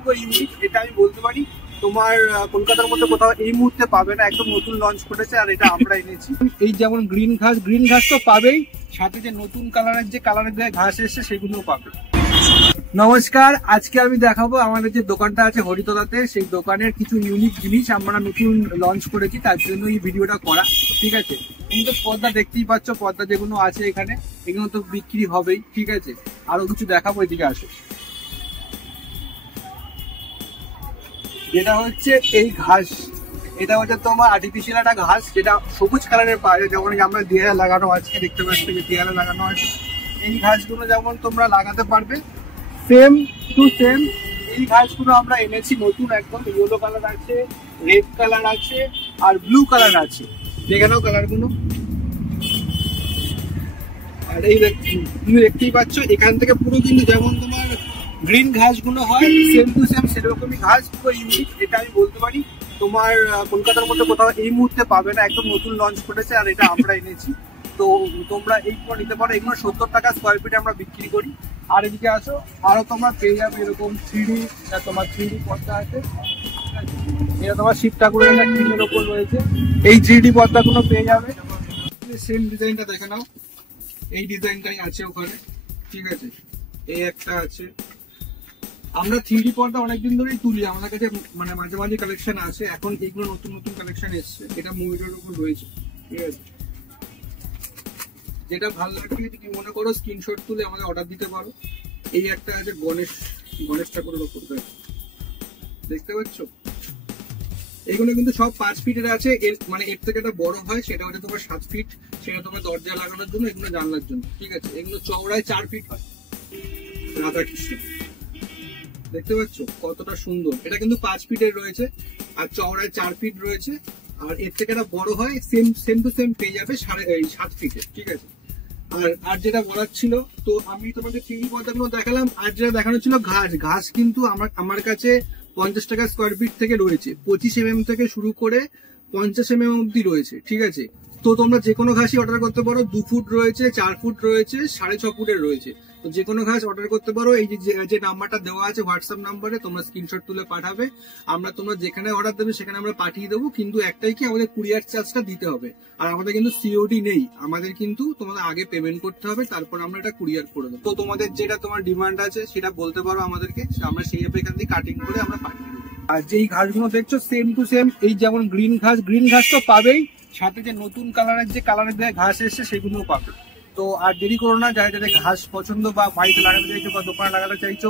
পুরো ইউনিক, এটা আমি বলতে পারি। তোমার কলকাতার মধ্যে কোথাও এই মুহূর্তে পাবে না, একদম নতুন লঞ্চ করেছে আর এটা আমরা এনেছি। এই যেমন গ্রিন ঘাস তো পাবেই, সাথে যে নতুন কালারের ঘাস এসছে সেগুলোও পাবে। নমস্কার, আজকে আমি দেখাবো আমাদের যে দোকানটা আছে হরিতলাতে, সেই দোকানের কিছু ইউনিক জিনিস আমরা নতুন লঞ্চ করেছি, তার জন্য এই ভিডিওটা করা। ঠিক আছে, কিন্তু পর্দা দেখতেই পাচ্ছ, পর্দা যেগুলো আছে এখানে এগুলো তো বিক্রি হবেই। ঠিক আছে, আরো কিছু দেখাবো, এদিকে আসো। যেটা হচ্ছে এই ঘাস, এটা হচ্ছে তোমার আর্টিফিশিয়াল একটা ঘাস, যেটা সবুজ কালারের পাওয়া যায়। যেমন আমরা দেয়ালে লাগানো আছে, দেখতে পাচ্ছ দেয়ালে লাগানো আছে। এই ঘাসগুলো যেমন তোমরা লাগাতে পারবে সেম টু সেম, এই ঘাসগুলো আমরা এনেছি নতুন, একদম ইয়েলো কালার আছে, রেড কালার আছে আর ব্লু কালার আছে। দেখে নাও কালারগুলো। আর এই তুমি দেখতেই পাচ্ছ এখান থেকে পুরো কিন্তু যেমন তোমার গ্রিন ঘাসগুলো হয় সেম টু সেম সেরকমই ঘাস, পুরো ইউনিক, এটা আমি বলতে পারি। তোমার কলকাতার মধ্যে কোথাও এই মুহূর্তে পাবে না, একদম নতুন লঞ্চ করেছে আর এটা আমরা এনেছি। তো তোমরা এইগুলো নিতে পারো, এগুলো 70 টাকা স্কোয়ার ফিটে আমরা বিক্রি করি। আর এদিকে আসো, আরো তোমরা পেয়ে যাবে এরকম 3D, তোমার 3D পর্দা আছে। এটা তোমার শিব ঠাকুরের টিনের ওপর রয়েছে, এই 3D পর্দাগুলো পেয়ে যাবে। সেম ডিজাইনটা দেখে নাও, এই ডিজাইনটাই আছে ওখানে। ঠিক আছে, এই একটা আছে। আমরা 3D পর্দা অনেকদিন ধরেই তুলি, আমাদের কাছে মানে মাঝে মাঝে কালেকশন আছে। এখন এইগুলো নতুন নতুন কালেকশন এসছে, এটা ময়ূরের উপর রয়েছে। ঠিক আছে, যেটা ভালো লাগবে যদি মনে করো স্ক্রিনশট তুলে আমাদের অর্ডার দিতে পারো। এই একটা আছে গণেশ ঠাকুরের উপর, দেখতে পাচ্ছ? এগুলো কিন্তু সব 5 ফিটের আছে, মানে এর থেকে একটা বড় হয় সেটা হচ্ছে তোমার 7 ফিট, সেটা তোমার দরজা লাগানোর জন্য, এগুলো জানলার জন্য। ঠিক আছে, এগুলো চওড়ায় 4 ফিট হয়। রাধাকৃষ্ণ দেখতে পাচ্ছ কতটা সুন্দর, এটা কিন্তু 5 ফিটের রয়েছে আর চওড়ায় 4 ফিট রয়েছে। আর এর থেকে একটা বড় হয় সেম টু সেম পেয়ে যাবে 7.5 ফিটের। ঠিক আছে, আর যেটা বলার ছিল, তো আমি তোমাকে 3D পর্দাগুলো দেখালাম, আর যেটা দেখানো ছিল ঘাস কিন্তু আমার কাছে 50 টাকা স্কোয়ার ফিট থেকে রয়েছে, 25 mm থেকে শুরু করে 50 mm অব্দি রয়েছে। ঠিক আছে, তো তোমরা যে কোনো ঘাসই অর্ডার করতে পারো, 2 ফুট রয়েছে, 4 ফুট রয়েছে, 6.5 ফুটের রয়েছে। তো যে কোনো ঘাস অর্ডার করতে পারো। এই যে নাম্বারটা দেওয়া আছে হোয়াটসঅ্যাপ নাম্বারে, তোমরা স্ক্রিনশট তুলে পাঠাবে, তোমরা যেখানে অর্ডার দেবে সেখানে আমরা পাঠিয়ে দেবো। কিন্তু একটাই কি, আমাদের কুরিয়ার চার্জটা দিতে হবে। আর আমাদের কিন্তু সিওডি নেই, আমাদের কিন্তু তোমাদের আগে পেমেন্ট করতে হবে, তারপর আমরা এটা কুরিয়ার করে দেবো। তো তোমাদের যেটা তোমার ডিমান্ড আছে সেটা বলতে পারো আমাদেরকে, আমরা সেই এখান থেকে কাটিং করে আমরা পাঠিয়ে দেবো। আর যেই ঘাসগুলো দেখছো সেম টু সেম, এই যেমন গ্রিন ঘাস তো পাবেই, সাথে যে নতুন কালারের ঘাস এসছে সেগুলোও পাবে। তো আর দেরি করো না, যারা যাদের ঘাস পছন্দ বা বাড়িতে লাগাতে চাইছো বা দোকানে লাগাতে চাইছো,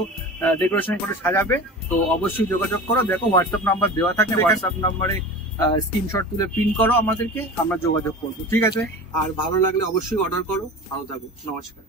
ডেকোরেশন করে সাজাবে, তো অবশ্যই যোগাযোগ করো। দেখো হোয়াটসঅ্যাপ নাম্বার দেওয়া থাকে, হোয়াটসঅ্যাপ নাম্বারে স্ক্রিনশট তুলে প্রিন্ট করো আমাদেরকে, আমরা যোগাযোগ করবো। ঠিক আছে, আর ভালো লাগলে অবশ্যই অর্ডার করো। ভালো থাকো, নমস্কার।